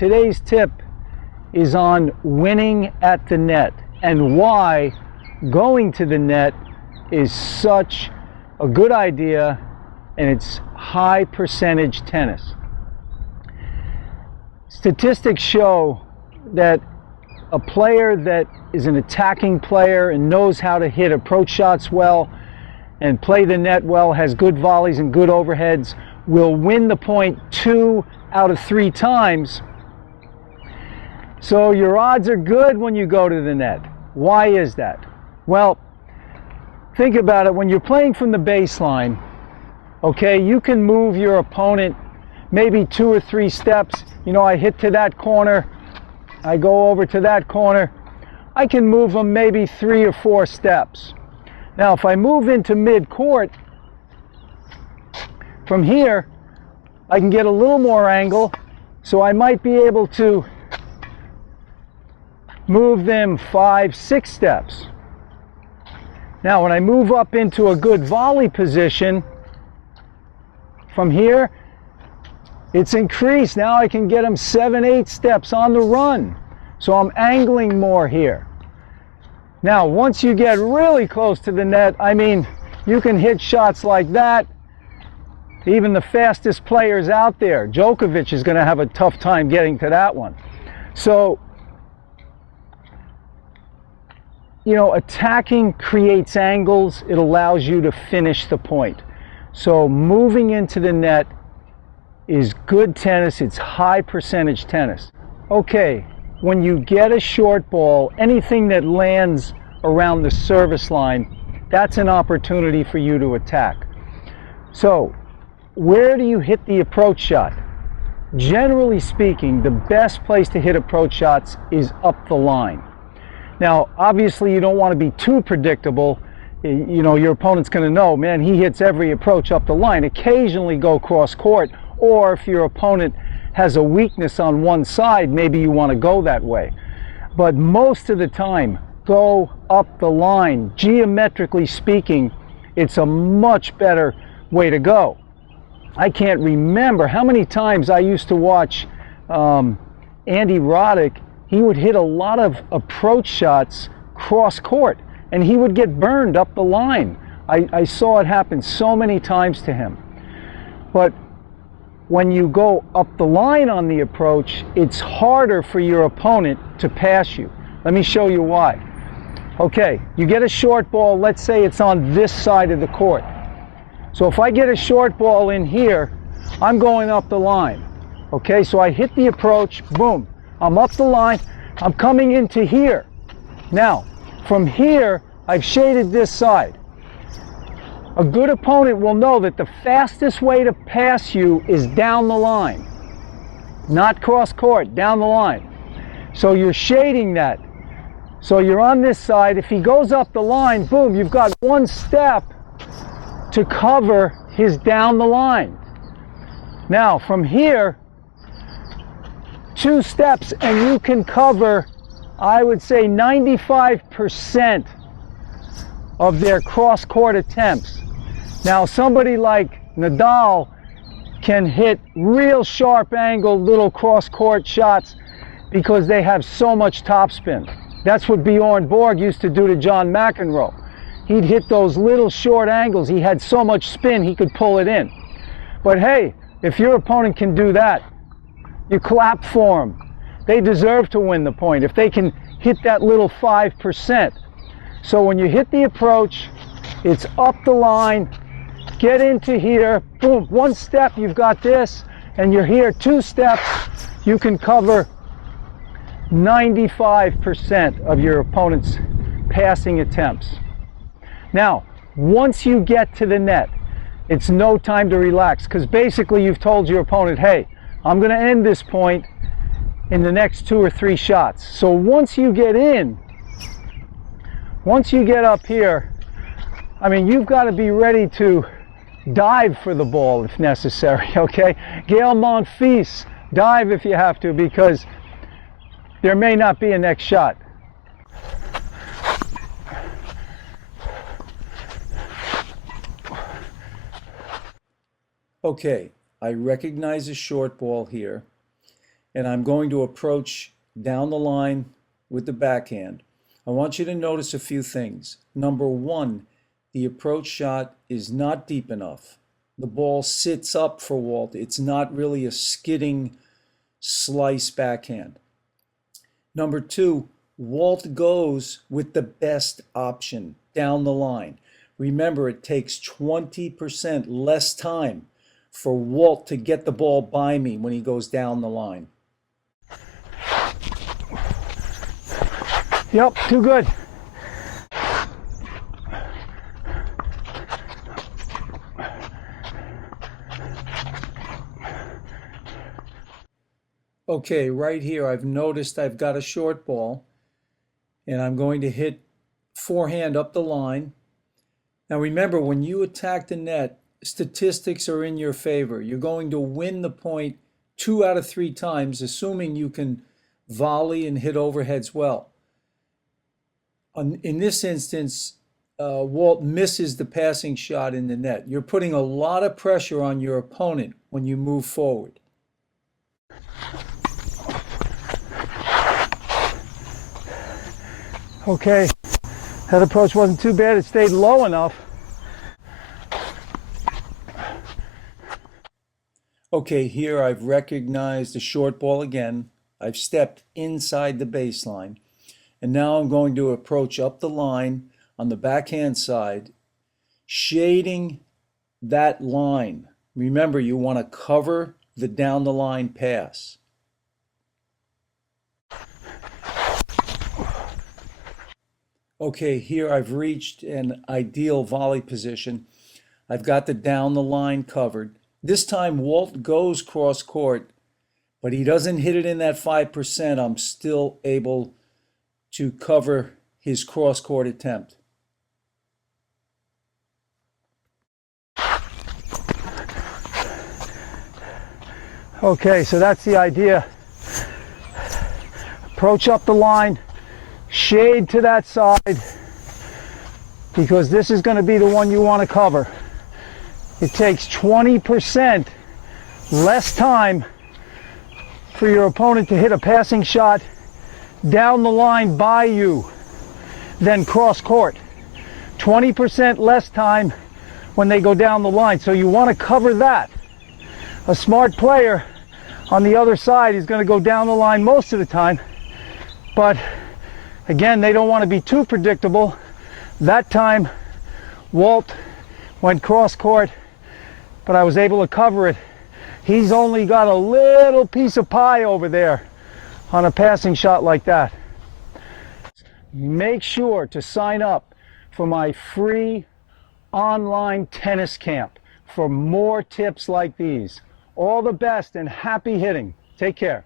today's tip is on winning at the net and why going to the net is such a good idea, and it's high percentage tennis. Statistics show that a player that is an attacking player and knows how to hit approach shots well and play the net well, has good volleys and good overheads, will win the point 2 out of 3 times. So your odds are good when you go to the net. Why is that? Well, think about it. When you're playing from the baseline, okay, you can move your opponent maybe 2 or 3 steps. You know, I hit to that corner, I go over to that corner. I can move them maybe 3 or 4 steps. Now, if I move into mid-court, from here, I can get a little more angle, so I might be able to move them 5, 6 steps. Now, when I move up into a good volley position, from here, it's increased. Now I can get them 7, 8 steps on the run. So I'm angling more here. Now, once you get really close to the net, I mean, you can hit shots like that. Even the fastest players out there, Djokovic is going to have a tough time getting to that one. So, you know, attacking creates angles. It allows you to finish the point. So moving into the net is good tennis. It's high percentage tennis. Okay, when you get a short ball, anything that lands around the service line, that's an opportunity for you to attack. So where do you hit the approach shot? Generally speaking, the best place to hit approach shots is up the line. Now, obviously, you don't want to be too predictable. You know, your opponent's going to know, man, he hits every approach up the line. Occasionally go cross court, or if your opponent has a weakness on one side, maybe you want to go that way. But most of the time, go up the line. Geometrically speaking, it's a much better way to go. I can't remember how many times I used to watch Andy Roddick. He would hit a lot of approach shots cross court, and he would get burned up the line. I saw it happen so many times to him. But when you go up the line on the approach, it's harder for your opponent to pass you. Let me show you why. Okay, you get a short ball, let's say it's on this side of the court. So if I get a short ball in here, I'm going up the line. Okay, so I hit the approach, boom, I'm up the line, I'm coming into here. Now, from here, I've shaded this side. A good opponent will know that the fastest way to pass you is down the line, not cross court, down the line. So you're shading that. So you're on this side. If he goes up the line, boom, you've got 1 step to cover his down the line. Now, from here, 2 steps and you can cover, I would say, 95% of their cross-court attempts. Now, somebody like Nadal can hit real sharp angle little cross-court shots because they have so much topspin. That's what Bjorn Borg used to do to John McEnroe. He'd hit those little short angles. He had so much spin he could pull it in. But hey, if your opponent can do that, you clap for them. They deserve to win the point if they can hit that little 5%. So when you hit the approach, it's up the line, get into here, boom, 1 step, you've got this, and you're here 2 steps, you can cover 95% of your opponent's passing attempts. Now, once you get to the net, it's no time to relax, because basically you've told your opponent, hey, I'm going to end this point in the next 2 or 3 shots. So once you get in, once you get up here, I mean, you've got to be ready to dive for the ball if necessary, okay? Gael Monfils, dive if you have to, because there may not be a next shot. Okay, I recognize a short ball here, and I'm going to approach down the line with the backhand. I want you to notice a few things. Number one, the approach shot is not deep enough. The ball sits up for Walt. It's not really a skidding slice backhand. Number two, Walt goes with the best option down the line. Remember, it takes 20% less time for Walt to get the ball by me when he goes down the line. Yep, too good. Okay, right here I've noticed I've got a short ball, and I'm going to hit forehand up the line. Now remember, when you attack the net, statistics are in your favor. You're going to win the point 2 out of 3 times, assuming you can volley and hit overheads well. In this instance, Walt misses the passing shot in the net. You're putting a lot of pressure on your opponent when you move forward. Okay, that approach wasn't too bad. It stayed low enough. Okay, here I've recognized the short ball again. I've stepped inside the baseline. And now I'm going to approach up the line on the backhand side, shading that line. Remember, you want to cover the down the line pass. Okay, here I've reached an ideal volley position. I've got the down the line covered. This time Walt goes cross court, but he doesn't hit it in that 5%. I'm still able to cover his cross court attempt. Okay, so that's the idea. Approach up the line, shade to that side, because this is going to be the one you want to cover. It takes 20% less time for your opponent to hit a passing shot down the line by you than cross court. 20% less time when they go down the line. So you want to cover that. A smart player on the other side is going to go down the line most of the time, but again, they don't want to be too predictable. That time Walt went cross court, but I was able to cover it. He's only got a little piece of pie over there on a passing shot like that. Make sure to sign up for my free online tennis camp for more tips like these. All the best and happy hitting. Take care.